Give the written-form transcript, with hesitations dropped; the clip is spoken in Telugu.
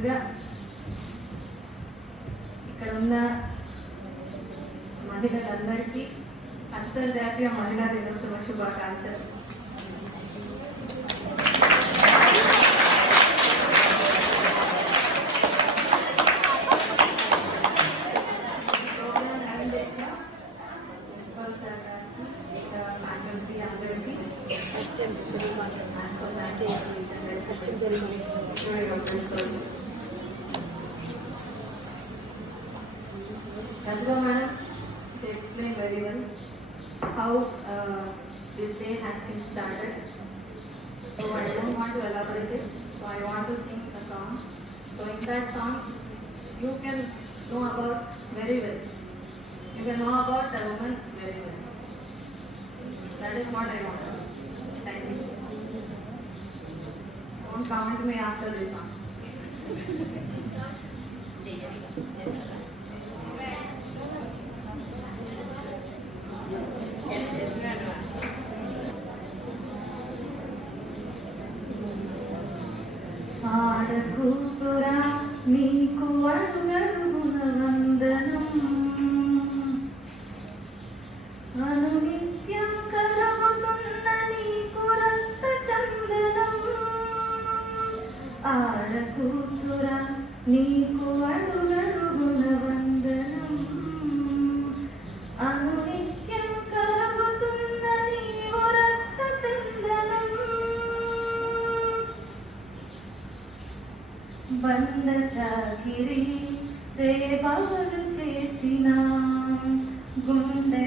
ముందుగా ఇక్కడ ఉన్న మహిళలందరికీ అంతర్జాతీయ మహిళా దినోత్సవ శుభాకాంక్షలు. Radhika madam, to explain very well how this day has been started. So I don't want to elaborate it. So I want to sing a song. So in that song, you can know about very well. You can know about the woman very well. That is what I want. Thank you. Don't comment me after this song. ఆడకూతురా నీకు అడుగడుగున వందనం, అనునిత్యం కలుగుతున్న నీకు రక్త చందనం. ఆడకూతురా నీకు అడుగడుగున వందనం, అనునిత్యం కలుగుతున్న నీవు రక్త చందనం. బంద చాకిరి రేపాలు చేసిన గుండె